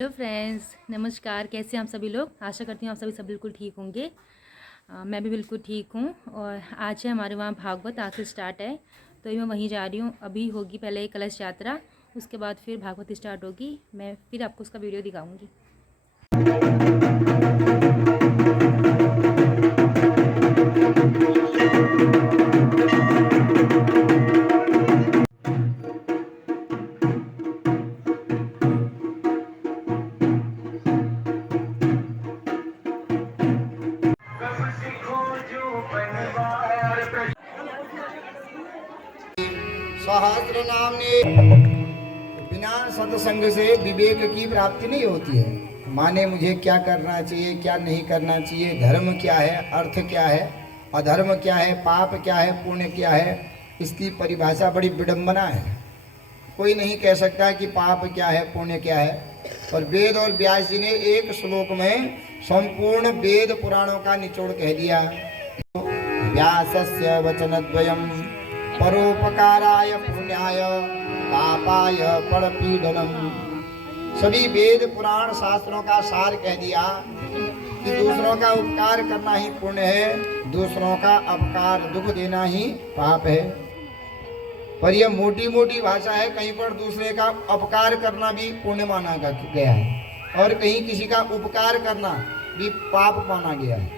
Hello friends, नमस्कार। कैसे हैं आप सभी लोग? आशा करती हूँ आप सभी सब बिल्कुल ठीक होंगे। मैं भी बिल्कुल ठीक हूँ। और आज है हमारे वहाँ भागवत आज से स्टार्ट है, तो मैं वहीं जा रही हूँ। अभी होगी पहले कलश यात्रा, उसके बाद फिर भागवत स्टार्ट होगी। मैं फिर आपको उसका वीडियो दिखाऊँगी। सहस्त्र नाम ने बिना सत्संग से विवेक की प्राप्ति नहीं होती है। माने मुझे क्या करना चाहिए, क्या नहीं करना चाहिए, धर्म क्या है, अर्थ क्या है, अधर्म क्या है, पाप क्या है, पुण्य क्या है, इसकी परिभाषा बड़ी विडंबना है। कोई नहीं कह सकता कि पाप क्या है, पुण्य क्या है। और वेद और व्यास जी ने एक श्लोक में संपूर्ण वेद पुराणों का निचोड़ कह दिया। व्यासस्य वचनद्वयम् परोपकाराय पुण्याय पापाय परपीडनम। सभी वेद पुराण शास्त्रों का सार कह दिया कि दूसरों का उपकार करना ही पुण्य है, दूसरों का अपकार दुख देना ही पाप है। पर यह मोटी मोटी भाषा है। कहीं पर दूसरे का अपकार करना भी पुण्य माना गया है और कहीं किसी का उपकार करना भी पाप माना गया है।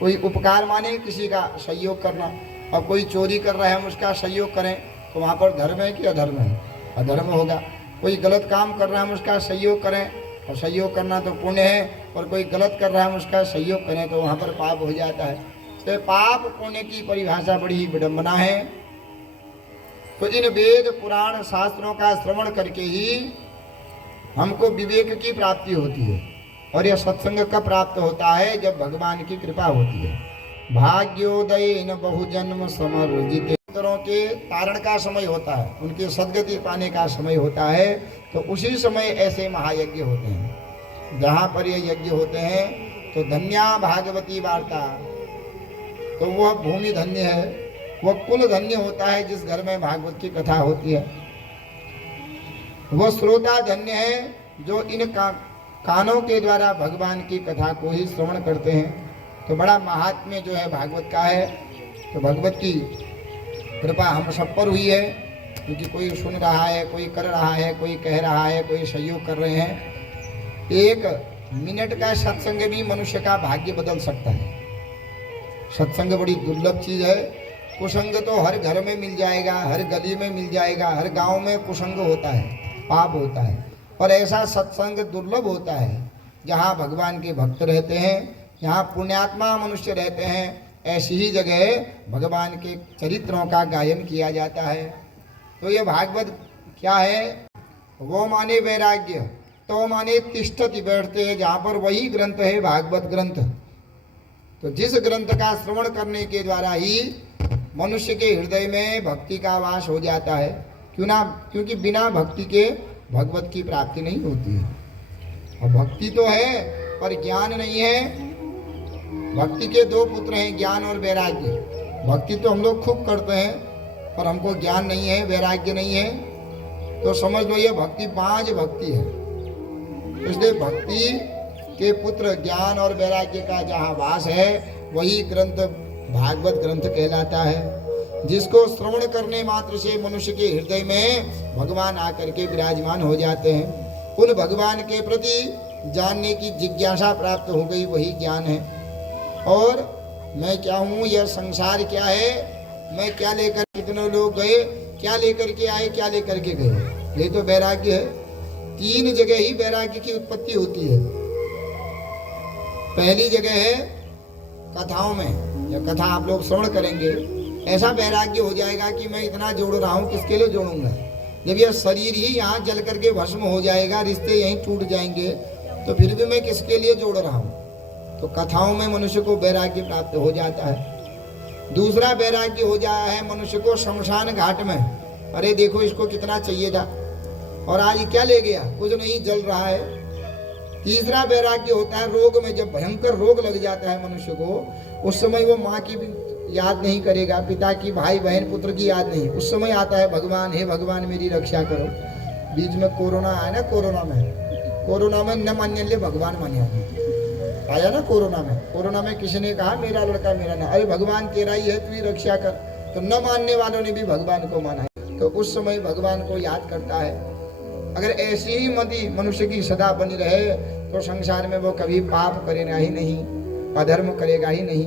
कोई उपकार माने किसी का सहयोग करना, और कोई चोरी कर रहा है हम उसका सहयोग करें तो वहाँ पर धर्म है कि अधर्म है? अधर्म होगा। कोई गलत काम कर रहा है हम उसका सहयोग करें, और सहयोग करना तो पुण्य है, और कोई गलत कर रहा है हम उसका सहयोग करें तो वहाँ पर पाप हो जाता है। तो पाप पुण्य की परिभाषा बड़ी ही विडंबना है। तो इन वेद पुराण शास्त्रों का श्रवण करके ही हमको विवेक की प्राप्ति होती है। और यह सत्संग कब प्राप्त होता है? जब भगवान की कृपा होती है। भाग्योदय न बहुजन्म समर्जित के तारण का समय होता है, उनके सदगति पाने का समय होता है। तो उसी समय ऐसे महायज्ञ होते हैं। जहाँ पर ये यज्ञ होते हैं तो धन्या भागवती वार्ता, तो वह भूमि धन्य है, वह कुल धन्य होता है जिस घर में भागवत की कथा होती है। वह श्रोता धन्य है जो इन कानों के द्वारा भगवान की कथा को ही श्रवण करते हैं। तो बड़ा महात्म्य जो है भागवत का है। तो भगवत की कृपा हम सब पर हुई है, क्योंकि कोई सुन रहा है, कोई कर रहा है, कोई कह रहा है, कोई सहयोग कर रहे हैं। एक मिनट का सत्संग भी मनुष्य का भाग्य बदल सकता है। सत्संग बड़ी दुर्लभ चीज़ है। कुसंग तो हर घर में मिल जाएगा, हर गली में मिल जाएगा, हर गांव में कुसंग होता है, पाप होता है। और ऐसा सत्संग दुर्लभ होता है जहाँ भगवान के भक्त रहते हैं, यहाँ पुण्यात्मा मनुष्य रहते हैं। ऐसी ही जगह भगवान के चरित्रों का गायन किया जाता है। तो ये भागवत क्या है? वो माने वैराग्य, तो माने तिष्ठति, बैठते हैं, जहाँ पर वही ग्रंथ है भागवत ग्रंथ। तो जिस ग्रंथ का श्रवण करने के द्वारा ही मनुष्य के हृदय में भक्ति का वास हो जाता है। क्योंकि बिना भक्ति के भगवत की प्राप्ति नहीं होती है। और भक्ति तो है पर ज्ञान नहीं है। भक्ति के दो पुत्र हैं, ज्ञान और वैराग्य। भक्ति तो हम लोग खूब करते हैं पर हमको ज्ञान नहीं है, वैराग्य नहीं है। तो समझ लो ये भक्ति बांझ भक्ति है। इसलिए भक्ति के पुत्र ज्ञान और वैराग्य का जहाँ वास है वही ग्रंथ भागवत ग्रंथ कहलाता है। जिसको श्रवण करने मात्र से मनुष्य के हृदय में भगवान आकर के विराजमान हो जाते हैं। उन भगवान के प्रति जानने की जिज्ञासा प्राप्त हो गई, वही ज्ञान है। और मैं क्या हूँ, यह संसार क्या है, मैं क्या लेकर, कितने लोग गए, क्या लेकर के आए, क्या लेकर के गए, ये तो वैराग्य है। तीन जगह ही वैराग्य की उत्पत्ति होती है। पहली जगह है कथाओं में, या कथा आप लोग श्रवण करेंगे, ऐसा वैराग्य हो जाएगा कि मैं इतना जोड़ रहा हूँ, किसके लिए जोड़ूंगा? जब यह शरीर ही यहाँ जल करके भस्म हो जाएगा, रिश्ते यहीं टूट जाएंगे, तो फिर भी मैं किसके लिए जोड़ रहा हूँ? तो कथाओं में मनुष्य को वैराग्य प्राप्त हो जाता है। दूसरा वैराग्य हो जाया है मनुष्य को शमशान घाट में। अरे देखो इसको कितना चाहिए था और आज क्या ले गया, कुछ नहीं, जल रहा है। तीसरा वैराग्य होता है रोग में। जब भयंकर रोग लग जाता है मनुष्य को, उस समय वो माँ की भी याद नहीं करेगा, पिता की, भाई बहन पुत्र की याद नहीं। उस समय आता है भगवान, हे भगवान मेरी रक्षा करो। बीच में कोरोना आया ना, कोरोना में कोरोना में न मानने लिए भगवान माने आया ना। कोरोना में किसी ने कहा मेरा लड़का मेरा ना, अरे भगवान तेरा ही है, तू ही रक्षा कर। तो न मानने वालों ने भी भगवान को माना है, तो उस समय भगवान को याद करता है। अगर ऐसी ही मति मनुष्य की सदा बनी रहे तो संसार में वो कभी पाप करेगा ही नहीं, अधर्म करेगा ही नहीं,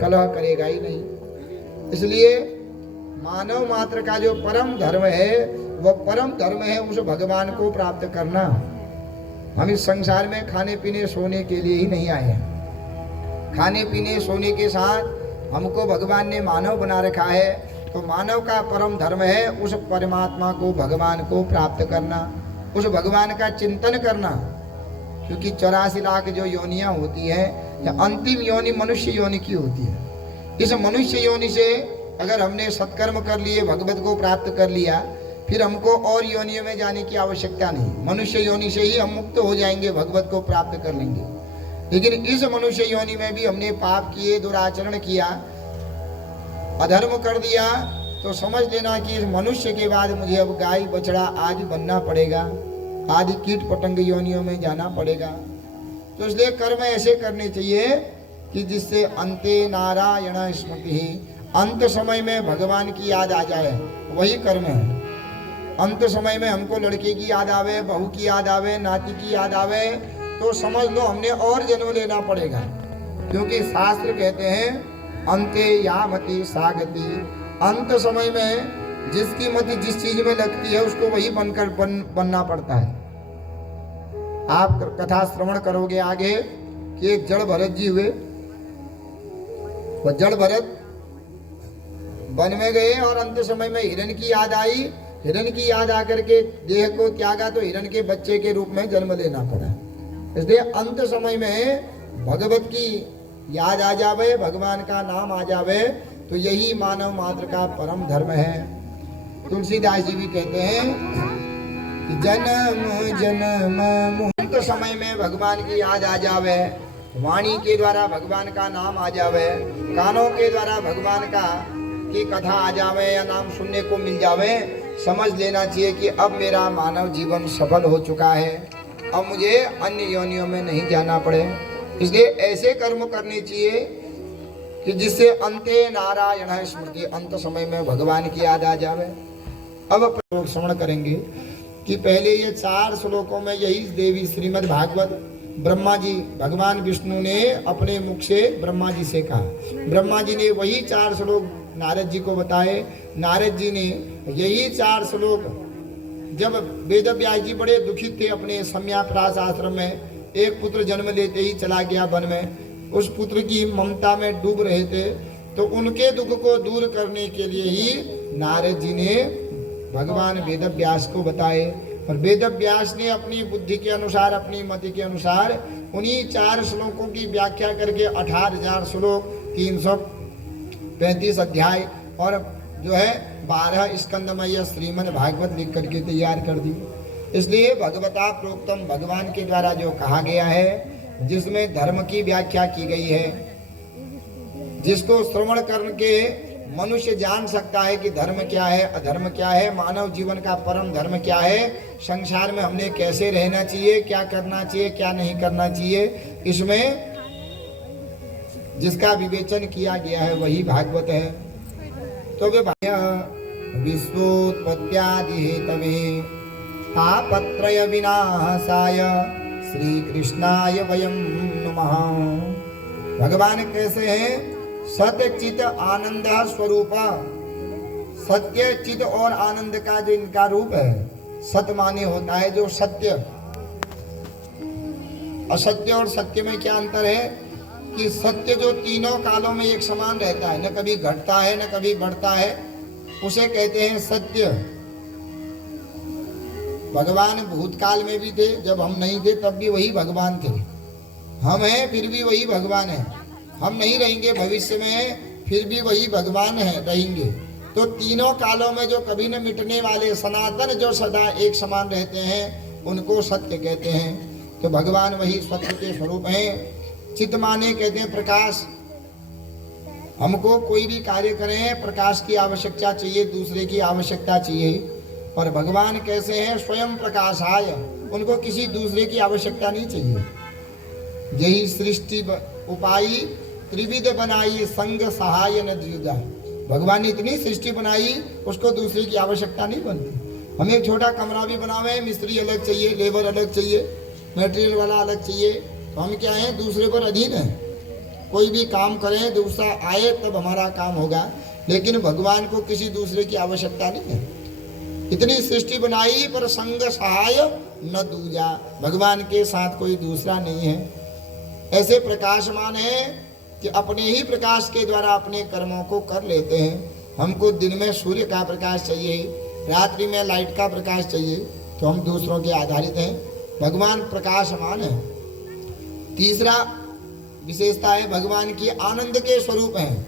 कलह करेगा ही नहीं। इसलिए मानव मात्र का जो परम धर्म है, वो परम धर्म है उस भगवान को प्राप्त करना। हम इस संसार में खाने पीने सोने के लिए ही नहीं आए हैं। खाने पीने सोने के साथ हमको भगवान ने मानव बना रखा है, तो मानव का परम धर्म है उस परमात्मा को, भगवान को प्राप्त करना, उस भगवान का चिंतन करना। क्योंकि 84 लाख जो योनियां होती है, अंतिम योनि मनुष्य योनि की होती है। इस मनुष्य योनि से अगर हमने सत्कर्म कर लिए, भगवत को प्राप्त कर लिया, फिर हमको और योनियों में जाने की आवश्यकता नहीं। मनुष्य योनि से ही हम मुक्त हो जाएंगे, भगवत को प्राप्त कर लेंगे। लेकिन इस मनुष्य योनि में भी हमने पाप किए, दुराचरण किया, अधर्म कर दिया, तो समझ लेना कि इस मनुष्य के बाद मुझे अब गाय बछड़ा आदि बनना पड़ेगा, आदि कीट पतंग योनियों में जाना पड़ेगा। तो इसलिए कर्म ऐसे करने चाहिए कि जिससे अंते नारायण स्मृति, अंत समय में भगवान की याद आ जाए, वही कर्म है। अंत समय में हमको लड़के की याद आवे, बहू की याद आवे, नाती की याद आवे, तो समझ लो हमने और जन्म लेना पड़ेगा। क्योंकि शास्त्र कहते हैं अंते या मति सागति, अंत समय में जिसकी मति जिस चीज में लगती है उसको वही बनकर बनना पड़ता है। आप कथा श्रवण करोगे आगे कि एक जड़ भरत जी हुए, वो जड़ भरत वन में गए और अंत समय में हिरण की याद आई। हिरण की याद आकर के देह को त्यागा तो हिरण के बच्चे के रूप में जन्म लेना पड़ा। इसलिए अंत समय में भगवत की याद आ जावे, भगवान का नाम आ जावे, तो यही मानव मात्र का परम धर्म है। तुलसीदास जी भी कहते हैं कि जन्म जन्म अंत समय में भगवान की याद आ जावे, वाणी के द्वारा भगवान का नाम आ जावे, कानों के द्वारा भगवान का की कथा आ जावे या नाम सुनने को मिल जावे, समझ लेना चाहिए कि अब मेरा मानव जीवन सफल हो चुका है, अब मुझे अन्य योनियों में नहीं जाना पड़े। इसलिए ऐसे कर्म करने चाहिए कि जिससे अंते नारायण स्मृति, अंत समय में भगवान की याद आ जावे। अब प्रयोग श्रवण करेंगे कि पहले ये 4 श्लोकों में यही देवी श्रीमद् भागवत ब्रह्मा जी, भगवान विष्णु ने अपने मुख से ब्रह्मा जी से कहा, ब्रह्मा जी ने वही 4 श्लोक नारद जी को बताए। नारद जी ने यही 4 श्लोक, जब वेद व्यास जी बड़े दुखित थे अपने सम्याप्रास आश्रम में, एक पुत्र जन्म लेते ही चला गया वन में, उस पुत्र की ममता में डूब रहे थे, तो उनके दुख को दूर करने के लिए ही नारद जी ने भगवान वेद व्यास को बताए। और वेद व्यास ने अपनी बुद्धि के अनुसार, अपनी मति के अनुसार उन्हीं 4 श्लोकों की व्याख्या करके 18,000 श्लोक, 335 अध्याय और जो है 12 स्कंदमय श्रीमद् भागवत लिख करके तैयार कर दी। इसलिए भगवता प्रोक्तम, भगवान के द्वारा जो कहा गया है, जिसमें धर्म की व्याख्या की गई है, जिसको श्रवण करके मनुष्य जान सकता है कि धर्म क्या है, अधर्म क्या है, मानव जीवन का परम धर्म क्या है, संसार में हमने कैसे रहना चाहिए, क्या करना चाहिए, क्या नहीं करना चाहिए, इसमें जिसका विवेचन किया गया है वही भागवत है। तो वे विश्वोत्पत्त्यादि हेतवे तापत्रय विनाशाय श्री कृष्णाय वयं नमः। भगवान कैसे हैं? सत्य चित आनंद स्वरूप, सत्य चित और आनंद का जो इनका रूप है। सत्य माने होता है जो सत्य, असत्य और सत्य में क्या अंतर है कि सत्य जो तीनों कालों में एक समान रहता है, न कभी घटता है न कभी बढ़ता है, उसे कहते हैं सत्य। भगवान भूतकाल में भी थे, जब हम नहीं थे तब भी वही भगवान थे, हम हैं फिर भी वही भगवान है, हम नहीं रहेंगे भविष्य में फिर भी वही भगवान है रहेंगे। तो तीनों कालों में जो कभी न मिटने वाले सनातन जो सदा एक समान रहते हैं उनको सत्य कहते हैं। तो भगवान वही सत्य के स्वरूप हैं। चित माने कहते हैं प्रकाश। हमको कोई भी कार्य करें प्रकाश की आवश्यकता चाहिए, दूसरे की आवश्यकता चाहिए। और भगवान कैसे हैं? स्वयं प्रकाशाय, उनको किसी दूसरे की आवश्यकता नहीं चाहिए। यही सृष्टि उपाई त्रिविध बनाई, संग सहाय न द्विजा। भगवान ने इतनी सृष्टि बनाई, उसको दूसरे की आवश्यकता नहीं बनती। हमें एक छोटा कमरा भी बनावे, मिस्त्री अलग चाहिए, लेबर अलग चाहिए, मटेरियल वाला अलग चाहिए, तो हम क्या हैं, दूसरे पर अधीन हैं। कोई भी काम करें, दूसरा आए तब हमारा काम होगा, लेकिन भगवान को किसी दूसरे की आवश्यकता नहीं है। इतनी सृष्टि बनाई पर संग सहाय न दूजा, भगवान के साथ कोई दूसरा नहीं है। ऐसे प्रकाशमान है कि अपने ही प्रकाश के द्वारा अपने कर्मों को कर लेते हैं। हमको दिन में सूर्य का प्रकाश चाहिए, रात्रि में लाइट का प्रकाश चाहिए, तो हम दूसरों के आधारित हैं। भगवान प्रकाशमान है। तीसरा विशेषता है, भगवान की आनंद के स्वरूप हैं।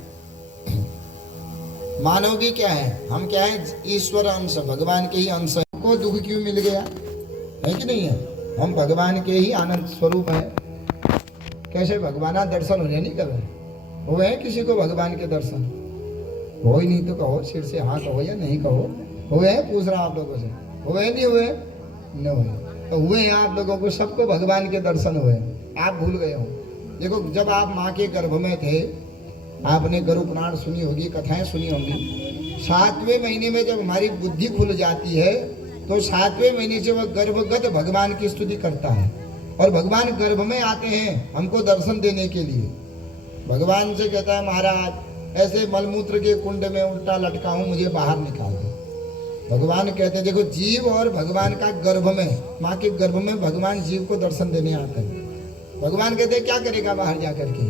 मानव भी क्या है, हम क्या है, ईश्वर अंश, भगवान के ही अंश हैं। हमको दुख क्यों मिल गया है कि नहीं है? हम भगवान के ही आनंद स्वरूप हैं। कैसे भगवान दर्शन हो नहीं कभी हुए हैं? किसी को भगवान के दर्शन हो ही नहीं तो कहो, सिर से हाँ कहो या नहीं कहो। हुए हैं? पूछ रहा आप लोगों से, हुए नहीं हुए? न हुए तो हुए हैं आप लोगों को, सबको भगवान के दर्शन हुए। आप भूल गए हो। देखो, जब आप माँ के गर्भ में थे, आपने गुरु पुराण सुनी होगी, कथाएं सुनी होंगी। 7वें महीने में जब हमारी बुद्धि खुल जाती है, तो 7वें महीने से वह गर्भगत भगवान की स्तुति करता है, और भगवान गर्भ में आते हैं हमको दर्शन देने के लिए। भगवान से कहता है, महाराज ऐसे मलमूत्र के कुंड में उल्टा लटका हूं, मुझे बाहर निकाल दो। भगवान कहते हैं, देखो जीव और भगवान का गर्भ में, माँ के गर्भ में भगवान जीव को दर्शन देने आता है। भगवान कहते हैं, क्या करेगा बाहर जाकर के?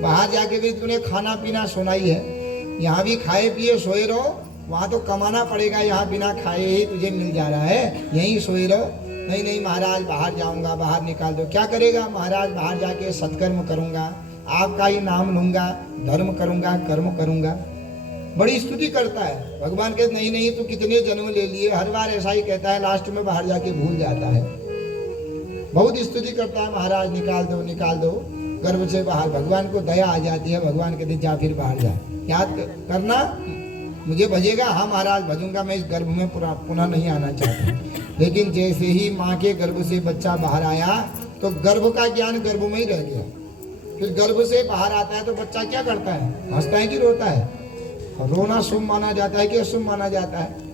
बाहर जाके भी तूने खाना पीना सोना ही है, यहाँ भी खाए पिए सोए रहो, वहाँ तो कमाना पड़ेगा, यहाँ बिना खाए ही तुझे मिल जा रहा है, यहीं सोए रहो। नहीं नहीं महाराज, बाहर जाऊंगा, बाहर निकाल दो। क्या करेगा महाराज? बाहर जाके सत्कर्म करूंगा, आपका ही नाम लूंगा, धर्म करूंगा, कर्म करूंगा। बड़ी स्तुति करता है। भगवान कहते नहीं नहीं, तू कितने जन्म ले लिए, हर बार ऐसा ही कहता है, लास्ट में बाहर जाके भूल जाता है। बहुत स्तुति करता है, महाराज निकाल दो, निकाल दो गर्भ से बाहर। भगवान को दया आ जाती है, भगवान कहते जा फिर बाहर जा, याद करना, मुझे भजेगा? हाँ महाराज भजूंगा, मैं इस गर्भ में पुनः नहीं आना चाहता। लेकिन जैसे ही माँ के गर्भ से बच्चा बाहर आया, तो गर्भ का ज्ञान गर्भ में ही रह गया। फिर गर्भ से बाहर आता है तो बच्चा क्या करता है? हंसता है कि रोता है? रोना शुभ माना जाता है कि अशुभ माना जाता है?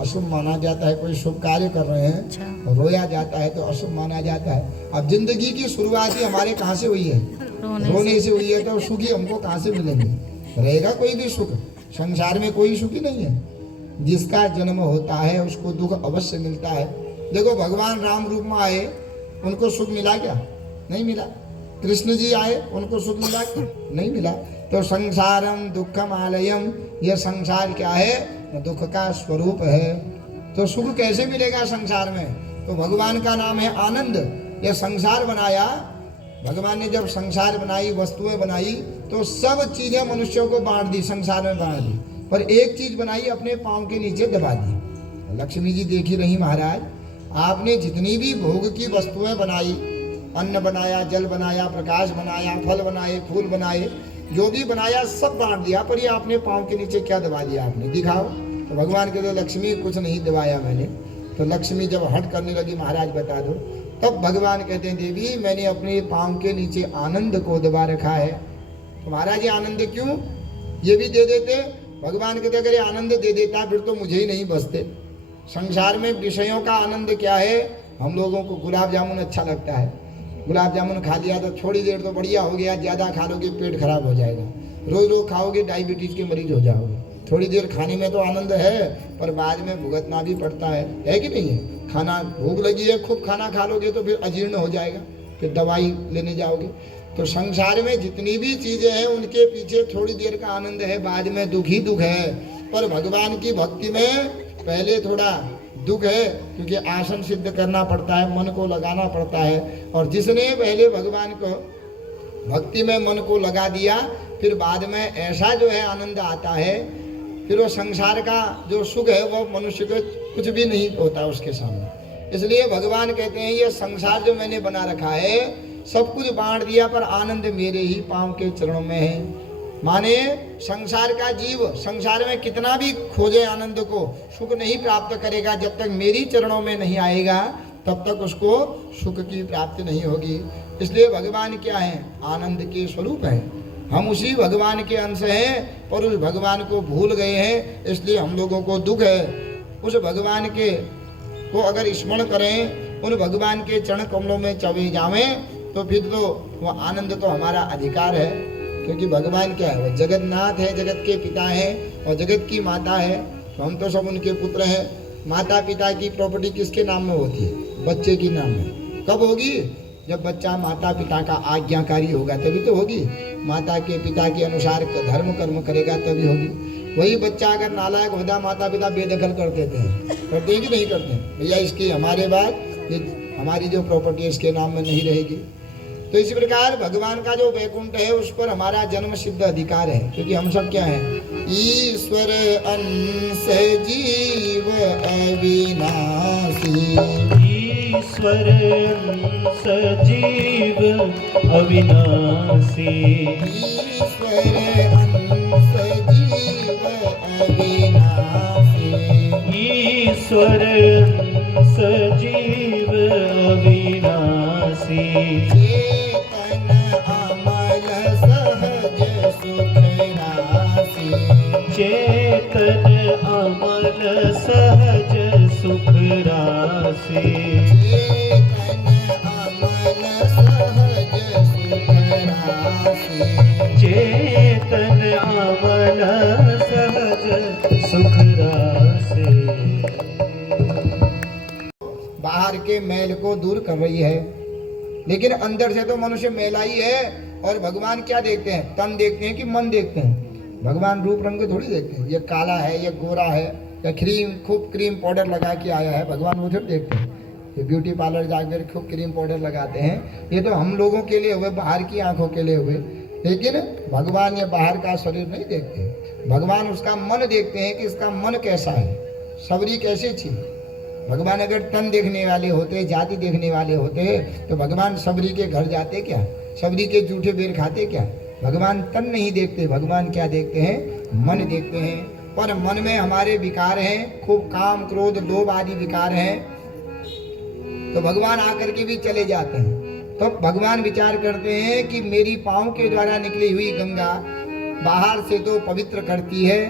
अशुभ माना जाता है। कोई शुभ कार्य कर रहे हैं, रोया जाता है तो अशुभ माना जाता है। अब जिंदगी की शुरुआत ही हमारे कहाँ से हुई है? रोने से हुई है। तो सुखी हमको कहाँ से मिलेंगे? रहेगा कोई भी सुख? संसार में कोई सुखी नहीं है। जिसका जन्म होता है उसको दुख अवश्य मिलता है। देखो, भगवान राम रूप में आए, उनको सुख मिला क्या? नहीं मिला। कृष्ण जी आए, उनको सुख मिला क्या? नहीं मिला। तो संसारम दुखम आलयम, यह संसार क्या है? दुख का स्वरूप है। तो सुख कैसे मिलेगा संसार में? तो भगवान का नाम है आनंद। यह संसार बनाया भगवान ने, जब संसार बनाई, वस्तुएं बनाई, तो सब चीजें मनुष्यों को बांट दी, संसार में बांट दी, पर एक चीज बनाई, अपने पांव के नीचे दबा दी। लक्ष्मी जी देखी रही, महाराज आपने जितनी भी भोग की वस्तुएं बनाई, अन्न बनाया, जल बनाया, प्रकाश बनाया, फल बनाए, फूल बनाए, जो भी बनाया सब बांट दिया, पर ये आपने पांव के नीचे क्या दबा दिया? आपने दिखाओ। तो भगवान कहते लक्ष्मी कुछ नहीं दबाया मैंने। तो लक्ष्मी जब हट करने लगी, महाराज बता दो, तब भगवान कहते हैं, देवी मैंने अपने पांव के नीचे आनंद को दबा रखा है। तो महाराज ये आनंद क्यों? ये भी दे देते। भगवान कहते अगर ये आनंद दे देता फिर तो मुझे ही नहीं बसते। संसार में विषयों का आनंद क्या है? हम लोगों को गुलाब जामुन अच्छा लगता है, गुलाब जामुन खा लिया तो थोड़ी देर तो बढ़िया हो गया, ज़्यादा खा लोगे पेट खराब हो जाएगा, रोज रोज खाओगे डायबिटीज़ के मरीज हो जाओगे। थोड़ी देर खाने में तो आनंद है, पर बाद में भुगतना भी पड़ता है कि नहीं है? खाना भूख लगी है, खूब खाना खा लोगे तो फिर अजीर्ण हो जाएगा, फिर दवाई लेने जाओगे। तो संसार में जितनी भी चीज़ें हैं उनके पीछे थोड़ी देर का आनंद है, बाद में दुख ही दुख है। पर भगवान की भक्ति में पहले थोड़ा दुख है, क्योंकि आसन सिद्ध करना पड़ता है, मन को लगाना पड़ता है। और जिसने पहले भगवान को भक्ति में मन को लगा दिया, फिर बाद में ऐसा जो है आनंद आता है, फिर वो संसार का जो सुख है वो मनुष्य को कुछ भी नहीं होता उसके सामने। इसलिए भगवान कहते हैं ये संसार जो मैंने बना रखा है सब कुछ बांट दिया, पर आनंद मेरे ही पांव के चरणों में है। माने संसार का जीव संसार में कितना भी खोजे आनंद को, सुख नहीं प्राप्त करेगा जब तक मेरी चरणों में नहीं आएगा, तब तक उसको सुख की प्राप्ति नहीं होगी। इसलिए भगवान क्या है? आनंद के स्वरूप है। हम उसी भगवान के अंश हैं पर उस भगवान को भूल गए हैं, इसलिए हम लोगों को दुख है। उस भगवान के को अगर स्मरण करें, उन भगवान के चरण कमलों में चले जावें, तो फिर तो वो आनंद तो हमारा अधिकार है। क्योंकि भगवान क्या है? वो जगन्नाथ है, जगत के पिता हैं और जगत की माता है, तो हम तो सब उनके पुत्र हैं। माता पिता की प्रॉपर्टी किसके नाम में होती है? बच्चे के नाम में। कब होगी? जब बच्चा माता पिता का आज्ञाकारी होगा तभी तो होगी। माता के पिता के अनुसार धर्म कर्म करेगा तभी होगी। वही बच्चा अगर नालायक होता, माता पिता बेदखल कर देते हैं, करते हैं कि नहीं करते हैं? भैया इसकी हमारे बाद ये हमारी जो प्रॉपर्टी है इसके नाम में नहीं रहेगी। तो इसी प्रकार भगवान का जो वैकुंठ है उस पर हमारा जन्म सिद्ध अधिकार है। क्योंकि हम सब क्या हैं? ईश्वर अंश जीव अविनाशी। ईश्वर अंश जीव अविनाशी। ईश्वर अंश जीव अविनाशी। ईश्वर अंश जीव अविनाशी। चेतन अमल सहज सुख राशि। चेतन अमल सहज सुख राशि। चेतन अमल सहज सुख राशि। चेतन अमल सहज सुख राशि। बाहर के मैल को दूर कर रही है, लेकिन अंदर से तो मनुष्य मैला ही है। और भगवान क्या देखते हैं? तन देखते हैं कि मन देखते हैं? भगवान रूप रंग थोड़ी देखते हैं। ये काला है, ये गोरा है, या खूब क्रीम पाउडर लगा के आया है, भगवान वो थोड़ी देखते हैं। ये ब्यूटी पार्लर जाकर खूब क्रीम पाउडर लगाते हैं, ये तो हम लोगों के लिए हुए, बाहर की आंखों के लिए हुए। लेकिन भगवान ये बाहर का शरीर नहीं देखते। भगवान उसका मन देखते हैं कि इसका मन कैसा है, सबरी कैसे थी। भगवान अगर तन देखने वाले होते, जाति देखने वाले होते, तो भगवान सबरी के घर जाते क्या? सबरी के जूठे बेर खाते क्या? भगवान तन नहीं देखते, भगवान क्या देखते हैं? मन देखते हैं। पर मन में हमारे विकार हैं, खूब काम क्रोध लोभ आदि विकार हैं, तो भगवान आकर के भी चले जाते हैं। तो भगवान विचार करते हैं कि मेरी पाँव के द्वारा निकली हुई गंगा बाहर से तो पवित्र करती है,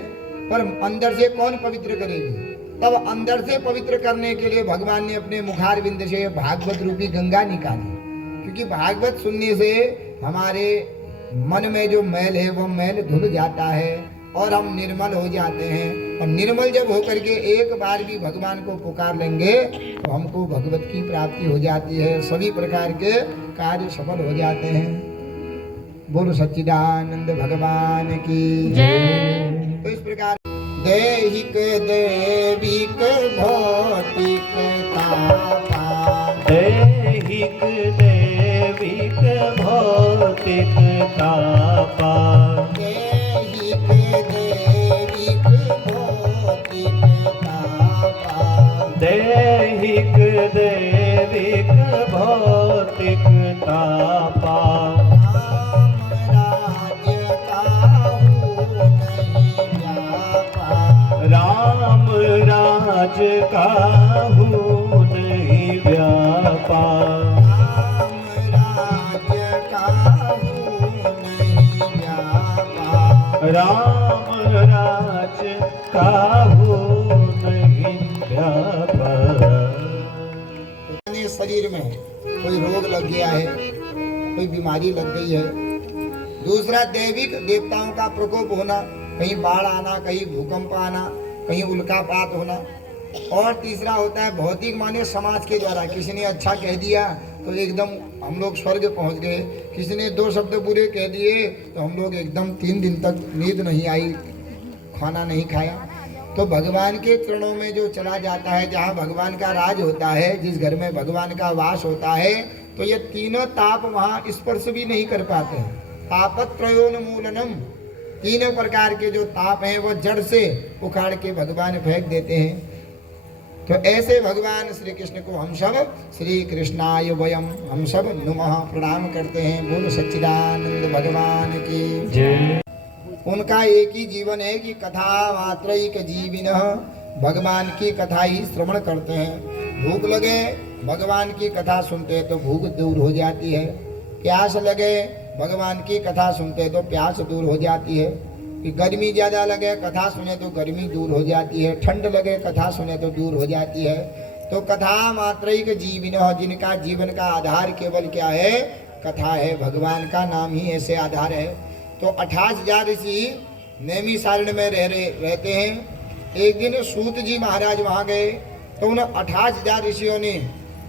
पर अंदर से कौन पवित्र करेगी? तब अंदर से पवित्र करने के लिए भगवान ने अपने मुखार बिंद से भागवत रूपी गंगा निकाली। क्योंकि भागवत सुनने से हमारे मन में जो मैल है वो मैल धुल जाता है और हम निर्मल हो जाते हैं। और निर्मल जब होकर के एक बार भी भगवान को पुकार लेंगे तो हमको भगवत की प्राप्ति हो जाती है, सभी प्रकार के कार्य सफल हो जाते हैं। बोलो सच्चिदानंद भगवान की जय। तो इस प्रकार दैहिक दैविक भौतिक तापा। दैहिक दैविक भौतिक तापा। दैहिक दैविक भौतिक तापा। दैहिक दैविक भौतिक तापा। राम राज्य काहू नहीं व्यापा। राम राज्य काहू नहीं व्यापा। शरीर में कोई रोग लग गया है, कोई बीमारी लग गई है। दूसरा दैविक देवताओं का प्रकोप होना, कहीं बाढ़ आना, कहीं भूकंप आना, कहीं उल्कापात होना। और तीसरा होता है भौतिक, माने समाज के द्वारा किसी ने अच्छा कह दिया तो एकदम हम लोग स्वर्ग पहुंच गए, किसी ने दो शब्द बुरे कह दिए तो हम लोग एकदम 3 दिन तक नींद नहीं आई, खाना नहीं खाया। तो भगवान के चरणों में जो चला जाता है, जहाँ भगवान का राज होता है, जिस घर में भगवान का वास होता है, तो ये तीनों ताप वहाँ स्पर्श भी नहीं कर पाते हैं। तापत्रयोन्मूलनम, तीनों प्रकार के जो ताप हैं वो जड़ से उखाड़ के भगवान फेंक देते हैं। तो ऐसे भगवान श्री कृष्ण को हम सब श्री कृष्णाय वयम, हम सब नमः प्रणाम करते हैं। बोलो सच्चिदानंद भगवान की जय। उनका एक ही जीवन है कि कथा मात्रैक जीविनः, भगवान की कथा ही श्रवण करते हैं। भूख लगे भगवान की कथा सुनते हैं तो भूख दूर हो जाती है, प्यास लगे भगवान की कथा सुनते हैं तो प्यास दूर हो जाती है, कि गर्मी ज़्यादा लगे कथा सुने तो गर्मी दूर हो जाती है, ठंड लगे कथा सुने तो दूर हो जाती है। तो कथा मात्रैक जीविनः, जिनका जीवन का आधार केवल क्या है, कथा है, भगवान का नाम ही ऐसे आधार है। तो 28,000 ऋषि नैमिषारण्य में रहते हैं। एक दिन सूत जी महाराज वहाँ गए तो उन 28,000 ऋषियों ने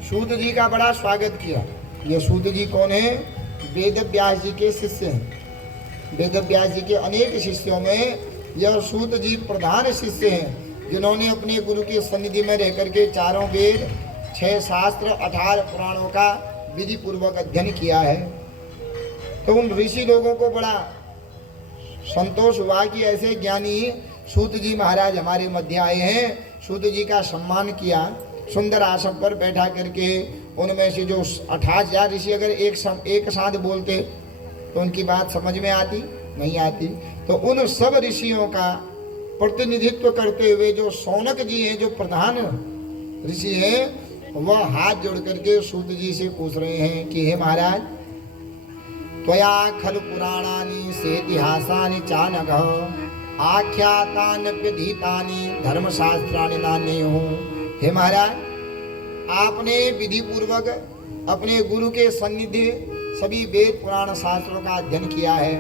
सूत जी का बड़ा स्वागत किया। ये सूत जी कौन है? वेद व्यास जी के शिष्य हैं। वेद व्यास जी के अनेक शिष्यों में यह सूत जी प्रधान शिष्य हैं, जिन्होंने अपने गुरु की सन्निधि में रहकर के 4 वेद, 6 शास्त्र, 18 पुराणों का विधि पूर्वक अध्ययन किया है। तो उन ऋषि लोगों को बड़ा संतोष हुआ कि ऐसे ज्ञानी सूत जी महाराज हमारे मध्य आए हैं। सूत जी का सम्मान किया, सुंदर आसन पर बैठा करके उनमें से जो 28,000 ऋषि अगर एक साथ बोलते तो उनकी बात समझ में आती नहीं आती। तो उन सब ऋषियों का प्रतिनिधित्व करते हुए जो शौनक जी हैं, जो प्रधान ऋषि हैं, वह हाथ जोड़ करके सूत जी से पूछ रहे हैं कि हे महाराज, त्वया खलु पुराणानि सेतिहासानि चानघ आख्यातान्यधीतानि धर्मशास्त्राणि नान्येह। हे महाराज, आपने विधि पूर्वक अपने गुरु के सन्निधि सभी वेद पुराण शास्त्रों का अध्ययन किया है,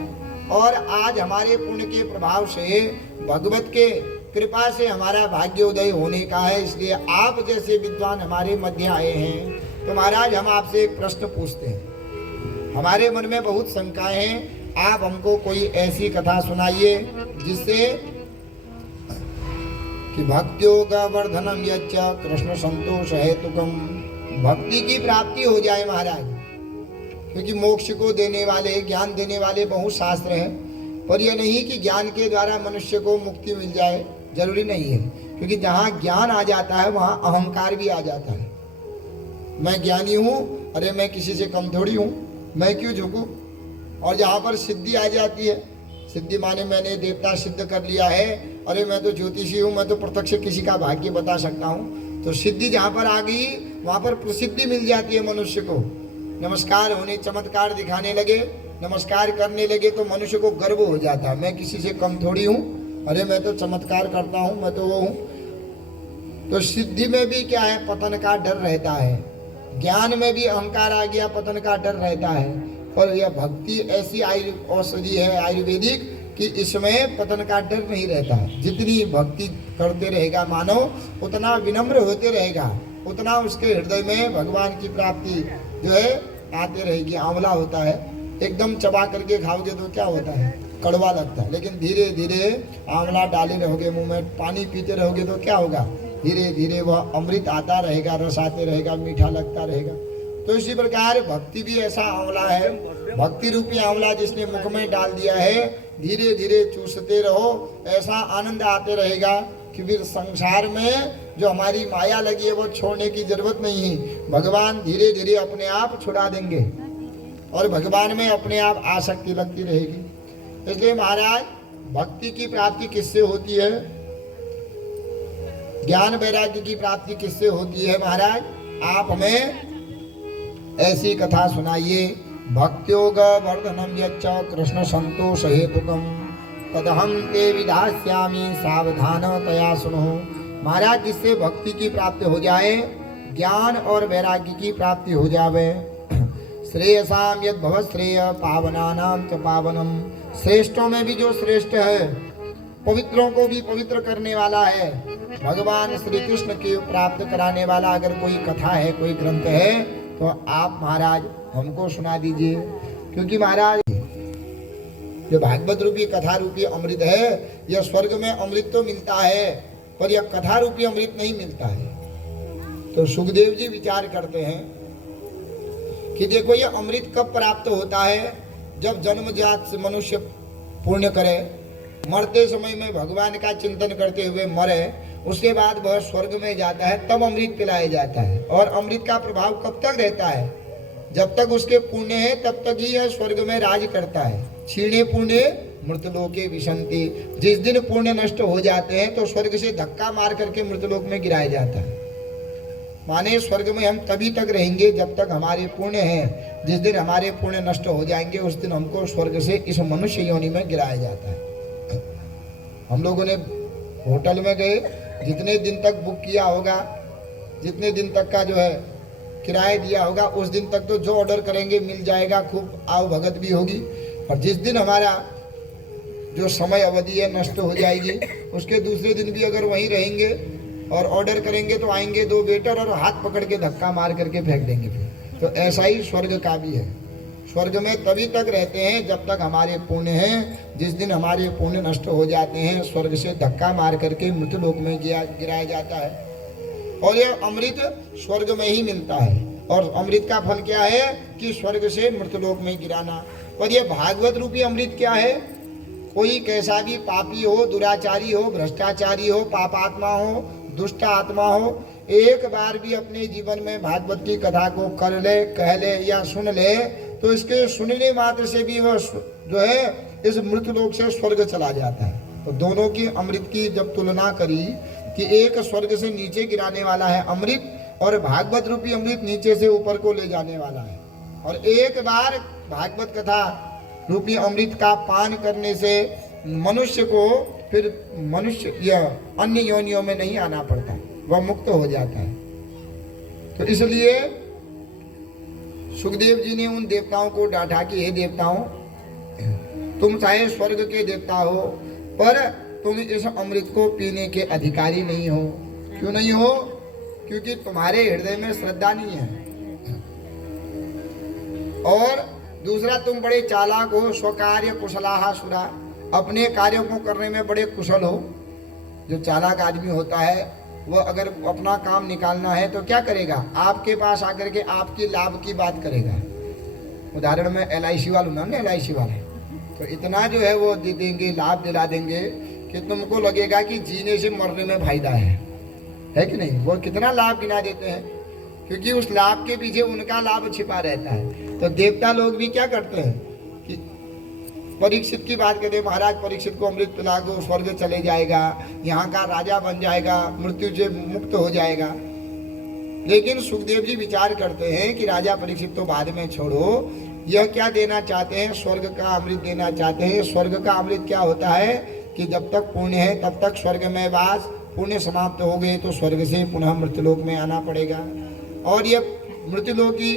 और आज हमारे पुण्य के प्रभाव से, भगवत के कृपा से हमारा भाग्योदय होने का है, इसलिए आप जैसे विद्वान हमारे मध्य आए हैं। तो महाराज, हम आपसे एक प्रश्न पूछते हैं। हमारे मन में बहुत शंकाएं हैं, आप हमको कोई ऐसी कथा सुनाइए जिससे कि भक्त्योग वर्धनम यच्च कृष्ण संतोष हेतुकम, भक्ति की प्राप्ति हो जाए महाराज। क्योंकि मोक्ष को देने वाले, ज्ञान देने वाले बहुत शास्त्र हैं, पर यह नहीं कि ज्ञान के द्वारा मनुष्य को मुक्ति मिल जाए, जरूरी नहीं है। क्योंकि जहाँ ज्ञान आ जाता है वहाँ अहंकार भी आ जाता है। मैं ज्ञानी हूँ, अरे मैं किसी से कम थोड़ी हूँ, मैं क्यों झुकूँ। और जहाँ पर सिद्धि आ जाती है, सिद्धि माने मैंने देवता सिद्ध कर लिया है, अरे मैं तो ज्योतिषी हूँ, मैं तो प्रत्यक्ष किसी का भाग्य बता सकता हूँ। तो सिद्धि जहाँ पर आ गई वहाँ पर प्रसिद्धि मिल जाती है मनुष्य को। नमस्कार होने, चमत्कार दिखाने लगे, नमस्कार करने लगे तो मनुष्य को गर्व हो जाता है, मैं किसी से कम थोड़ी हूँ, अरे मैं तो चमत्कार करता हूँ, मैं तो वो हूँ। तो सिद्धि में भी क्या है, पतन का डर रहता है। ज्ञान में भी अहंकार आ गया, पतन का डर रहता है। पर यह भक्ति ऐसी औषधि है आयुर्वेदिक कि इसमें पतन का डर नहीं रहता है। जितनी भक्ति करते रहेगा मानव, उतना विनम्र होते रहेगा, उतना उसके हृदय में भगवान की प्राप्ति जो है आते रहेगी। आंवला होता है, एकदम चबा करके खाओगे तो क्या होता है, कड़वा लगता है, लेकिन धीरे धीरे आंवला डाले रहोगे मुंह में, पानी पीते रहोगे तो क्या होगा, धीरे धीरे वह अमृत आता रहेगा, रस आते रहेगा, मीठा लगता रहेगा। तो इसी प्रकार भक्ति भी ऐसा आंवला है, भक्ति रूपी आंवला जिसने मुख में डाल दिया है, धीरे धीरे चूसते रहो, ऐसा आनंद आते रहेगा कि फिर संसार में जो हमारी माया लगी है वो छोड़ने की जरूरत नहीं है। भगवान धीरे धीरे अपने आप छुड़ा देंगे और भगवान में अपने आप आसक्ति लगती रहेगी। इसलिए महाराज, भक्ति की प्राप्ति किससे होती है, ज्ञान वैराग्य की प्राप्ति किससे होती है महाराज? आप हमें ऐसी कथा सुनाइए। भक्त्योग वर्धनम यच्च कृष्ण संतोष हेतुकम तदहम ते विधास्यामि सावधानतया सुनो। महाराज, जिससे भक्ति की प्राप्ति हो जाए, ज्ञान और वैराग्य की प्राप्ति हो जावे। श्रेयसाम यद भव श्रेय पावनानाम च पावनम, श्रेष्ठों में भी जो श्रेष्ठ है, पवित्रों को भी पवित्र करने वाला है, भगवान श्री कृष्ण के प्राप्त कराने वाला अगर कोई कथा है, कोई ग्रंथ है, तो आप महाराज हमको सुना दीजिए। क्योंकि महाराज, जो भागवत रूपी कथा रूपी अमृत है, यह स्वर्ग में अमृत तो मिलता है, पर यह कथा रूपी अमृत नहीं मिलता है। तो सुखदेव जी विचार करते हैं कि देखो, यह अमृत कब प्राप्त होता है, जब जन्मजात से मनुष्य पुण्य करे, मरते समय में भगवान का चिंतन करते हुए मरे, उसके बाद वह स्वर्ग में जाता है, तब अमृत पिलाया जाता है। और अमृत का प्रभाव कब तक रहता है? जब तक उसके पुण्य है तब तक ही यह स्वर्ग में राज करता है। क्षीणे पुण्य मृतलोके विशन्ति, जिस दिन पुण्य नष्ट हो जाते हैं तो स्वर्ग से धक्का मार करके मृतलोक में गिराया जाता है। माने स्वर्ग में हम तभी तक रहेंगे जब तक हमारे पुण्य हैं। जिस दिन हमारे पुण्य नष्ट हो जाएंगे उस दिन हमको स्वर्ग से इस मनुष्य योनि में गिराया जाता है। हम लोगों ने होटल में गए, जितने दिन तक बुक किया होगा, जितने दिन तक का जो है किराया दिया होगा, उस दिन तक तो जो ऑर्डर करेंगे मिल जाएगा, खूब आव भगत भी होगी। और जिस दिन हमारा जो समय अवधि है नष्ट हो जाएगी, उसके दूसरे दिन भी अगर वहीं रहेंगे और ऑर्डर करेंगे तो आएंगे 2 वेटर और हाथ पकड़ के धक्का मार करके फेंक देंगे फिर। तो ऐसा ही स्वर्ग का भी है। स्वर्ग में तभी तक रहते हैं जब तक हमारे पुण्य हैं। जिस दिन हमारे पुण्य नष्ट हो जाते हैं, स्वर्ग से धक्का मार करके मृत्युलोक में गिराया जाता है। और यह अमृत स्वर्ग में ही मिलता है। और अमृत का फल क्या है कि स्वर्ग से मृत्युलोक में गिराना। और यह भागवत रूपी अमृत क्या है? कोई कैसा भी पापी हो, दुराचारी हो, भ्रष्टाचारी हो, पापात्मा हो, दुष्ट आत्मा हो, एक बार भी अपने जीवन में भागवत की कथा को कर ले, कह ले या सुन ले, तो इसके सुनने मात्र से भी वह जो है इस मृत्युलोक से स्वर्ग चला जाता है। तो दोनों की अमृत की जब तुलना करी कि एक स्वर्ग से नीचे गिराने वाला है अमृत, और भागवत रूपी अमृत नीचे से ऊपर को ले जाने वाला है। और एक बार भागवत कथा रूपी अमृत का पान करने से मनुष्य को फिर मनुष्य या अन्य योनियों में नहीं आना पड़ता, वह मुक्त हो जाता है। तो इसलिए सुखदेव जी ने उन देवताओं को डांटा कि हे देवताओं, तुम चाहे स्वर्ग के देवता हो, पर तुम इस अमृत को पीने के अधिकारी नहीं हो। क्यों नहीं हो? क्योंकि तुम्हारे हृदय में श्रद्धा नहीं है। और दूसरा, तुम बड़े चालाक हो, स्वकार्य कुशलाहा सुरा, अपने कार्यों को करने में बड़े कुशल हो। जो चालाक आदमी होता है वह अगर अपना काम निकालना है तो क्या करेगा? आपके पास आकर के आपकी लाभ की बात करेगा। उदाहरण में LIC वालों ना, LIC वाले तो इतना जो है वो दे देंगे, लाभ दिला देंगे कि तुमको लगेगा कि जीने से मरने में फायदा है कि नहीं? वो कितना लाभ गिना देते हैं, क्योंकि उस लाभ के पीछे उनका लाभ छिपा रहता है। तो देवता लोग भी क्या करते हैं कि परीक्षित की बात करते हैं, महाराज परीक्षित को अमृत पिला दो, स्वर्ग चले जाएगा, यहाँ का राजा बन जाएगा, मृत्यु से मुक्त हो जाएगा। लेकिन सुखदेव जी विचार करते हैं कि राजा परीक्षित तो बाद में छोड़ो, यह क्या देना चाहते हैं? स्वर्ग का अमृत देना चाहते हैं। स्वर्ग का अमृत क्या होता है कि जब तक पुण्य है तब तक स्वर्ग में वास, पुण्य समाप्त हो गए तो स्वर्ग से पुनः मृत्युलोक में आना पड़ेगा। और यह मृत्युलोक की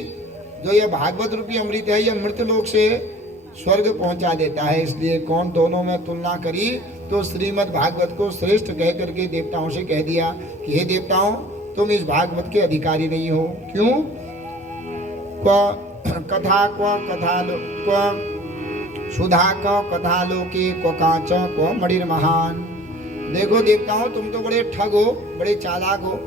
जो यह भागवत रूपी अमृत है, यह मृत्युलोक से स्वर्ग पहुंचा देता है। इसलिए कौन दोनों में तुलना करी तो श्रीमद् भागवत को श्रेष्ठ कह करके देवताओं से कह दिया कि हे देवताओं, तुम इस भागवत के अधिकारी नहीं हो। क्यों? कथा सुधा कथा लोके कांच को मणिर महान। देखो देवताओं, तुम तो बड़े ठग हो, बड़े चालाक हो।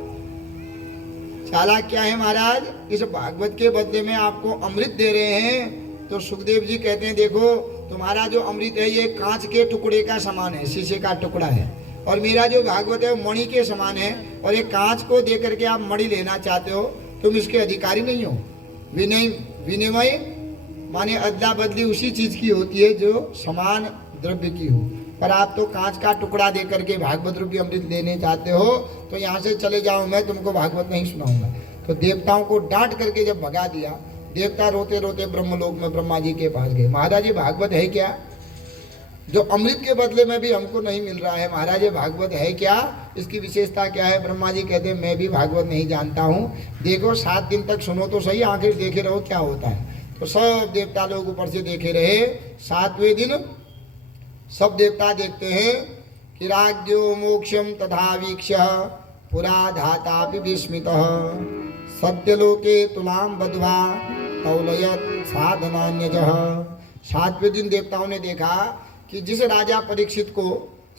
चालाक क्या है महाराज? इस भागवत के बदले में आपको अमृत दे रहे हैं। तो सुखदेव जी कहते हैं देखो, तुम्हारा जो अमृत है ये कांच के टुकड़े का समान है, शीशे का टुकड़ा है, और मेरा जो भागवत है वो मणि के समान है। और ये कांच को दे करके आप मणि लेना चाहते हो, तुम इसके अधिकारी नहीं हो। विनिमय माने अदला बदली उसी चीज की होती है जो समान द्रव्य की हो, पर आप तो कांच का टुकड़ा दे करके भागवत रूपी अमृत लेने चाहते हो। तो यहाँ से चले जाओ, मैं तुमको भागवत नहीं सुनाऊंगा। तो देवताओं को डांट करके जब भगा दिया, देवता रोते रोते ब्रह्मलोक में ब्रह्मा जी के पास गए। महाराज ये भागवत है क्या? जो अमृत के बदले में भी हमको नहीं मिल रहा है, महाराज ये भागवत है क्या? इसकी विशेषता क्या है? ब्रह्मा जी कहते हैं मैं भी भागवत नहीं जानता हूँ, देखो 7 दिन तक सुनो तो सही, आखिर देखे रहो क्या होता है। तो सब देवता लोग ऊपर से देखे रहे। 7वें दिन सब देवता देखते हैं कि राज्यो मोक्षम तथा वीक्ष्य पुरा धातापि विस्मितः सत्यलोके तुलाम बद्ध्वा तौलयत साधनान्यजः। 7वें दिन देवताओं ने देखा कि जिस राजा परीक्षित को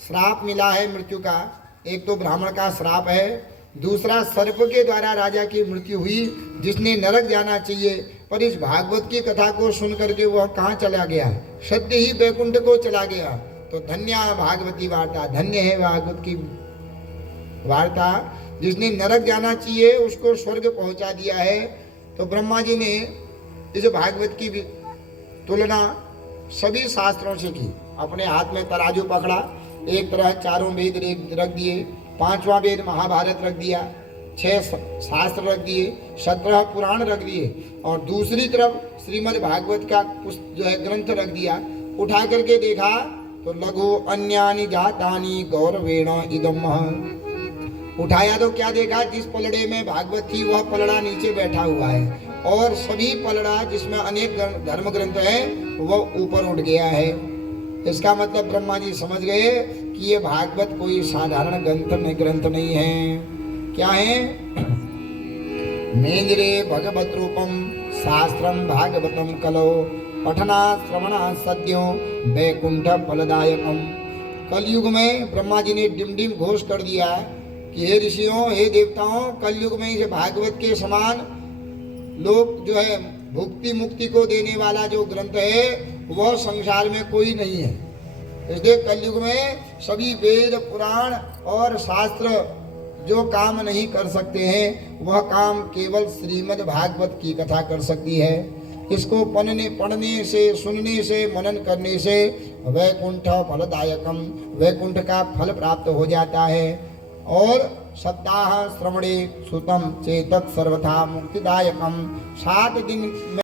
श्राप मिला है मृत्यु का, एक तो ब्राह्मण का श्राप है, दूसरा सर्प के द्वारा राजा की मृत्यु हुई, जिसने नरक जाना चाहिए, पर इस भागवत की कथा को सुन करके वह कहाँ चला गया? सत्य ही वैकुंठ को चला गया। तो धन्य भागवती वार्ता, धन्य है भागवत की वार्ता, जिसने नरक जाना चाहिए उसको स्वर्ग पहुंचा दिया है। तो ब्रह्मा जी ने इस भागवत की तुलना सभी शास्त्रों से की। अपने हाथ में तराजू पकड़ा, एक तरह चारों वेद रख दिए, 5वां वेद महाभारत रख दिया, 6 शास्त्र रख दिए, 17 पुराण रख दिए और दूसरी तरफ श्रीमद् भागवत का जो है ग्रंथ रख दिया। उठा करके देखा तो लघु अन्यानि जातानि गौरवेण इदम। उठाया तो क्या देखा, जिस पलड़े में भागवत थी वह पलड़ा नीचे बैठा हुआ है और सभी पलड़ा जिसमें अनेक धर्म ग्रंथ है वह ऊपर उठ गया है। इसका मतलब ब्रह्मा जी समझ गए कि ये भागवत कोई साधारण ग्रंथ नहीं है। क्या है? मेंद्रे भगवत रूपम शास्त्रम भागवतम कलो पठना श्रवणा सद्यो वैकुंठ फलदायकम। कलयुग में ब्रह्मा जी ने डिम डिम घोष कर दिया कि हे ऋषियों, हे देवताओं, कलयुग में इस भागवत के समान लोग जो है भुक्ति मुक्ति को देने वाला जो ग्रंथ है वह संसार में कोई नहीं है। इसलिए कलयुग में सभी वेद पुराण और शास्त्र जो काम नहीं कर सकते हैं वह काम केवल श्रीमद् भागवत की कथा कर सकती है। इसको पढ़ने से, सुनने से, मनन करने से वैकुंठ फलदायकम, वैकुंठ का फल प्राप्त हो जाता है। और सप्ताह श्रवणे सुतम चेतत सर्वथा मुक्तिदायकम, 7 दिन में